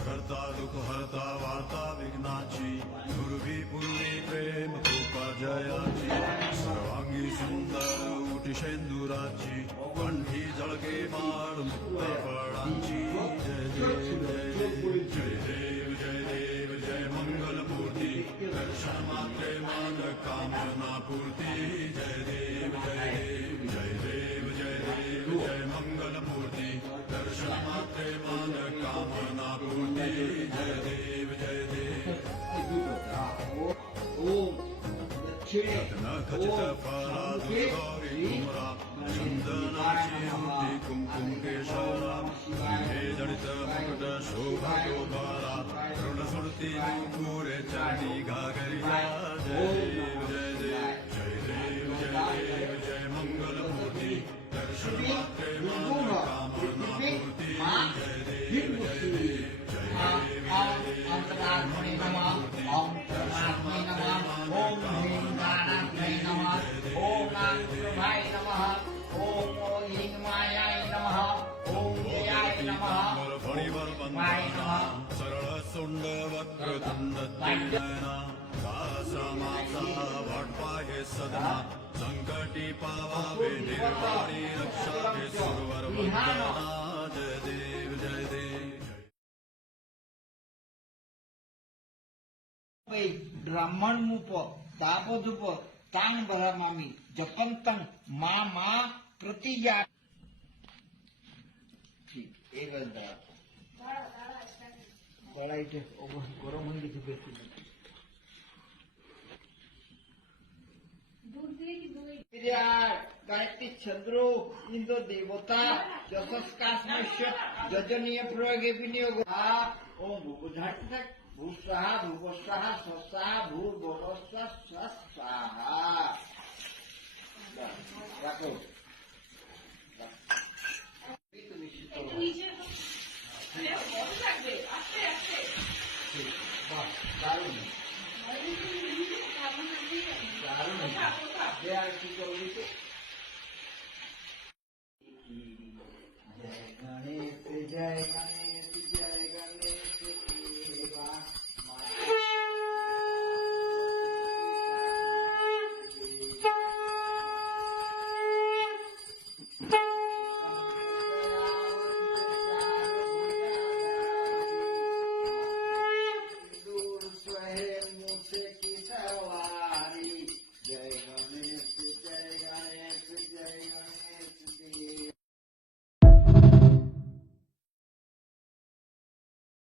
करता दुख हरता वार्ता विघ्नाची दुर्वी पूर्वी प्रेम कृपा जयाची सर्वांगी सुंदर उटी शेंदुराची कंठी जळके माळ मुक्त फळांची जय देव जय देव जय देव जय देव जय मंगलमूर्ती दर्शन मात्रे मान कामना पूर्ती जय देव जय देव जय देव जय देव जय मंगलमूर्ती दर्शन मात्रे मान कामना पूर्ती जय देव जय देव न खचित फला दुर्गौरी कुमरा चंदनाची मुठी कुंकुम केशरा हे जडित मुकुट शोभा गोपाला ऋणस्मृती नुपुरे चरणी घागरिया जय देव जय देव जय देव जय देव जय मंगलमूर्ती दर्शन मात्रे मान कामना पूर्ती जय देव जय देव अंतरात्मने नमः ओम परमात्मे नमः ओम ह्रींगाणात्मै नमः ओम नागप्रभाय नमः ओम लिंगमायाय नमः ओम जयाय नमः वाय नमः सरळ सुंड वक्रतुंड त्रिनयना सहस्रमासा वाटपाहे सदना संकटी पावावे निर्वाणी रक्षावे सुरवर वंदना जय देव जय देव ब्राह्मण मुप तापधुप तांग भरामामी जपंतं मा मा प्रतिजा ठीक एक बड़ा इटे गरम होने की बेटी गायत्री चंद्रो इंद्र देवता यशस्काश्मश्य जजनीय प्रयोगे विनियोग ओम भूभुझट भूस्वाहा भूवस्वाहा स्वस्वाहा भूर्भुवस्वाहा स्वस्वाहा रखो তুমি দারুণ দারুণ কি করবি তো जय गणेश जय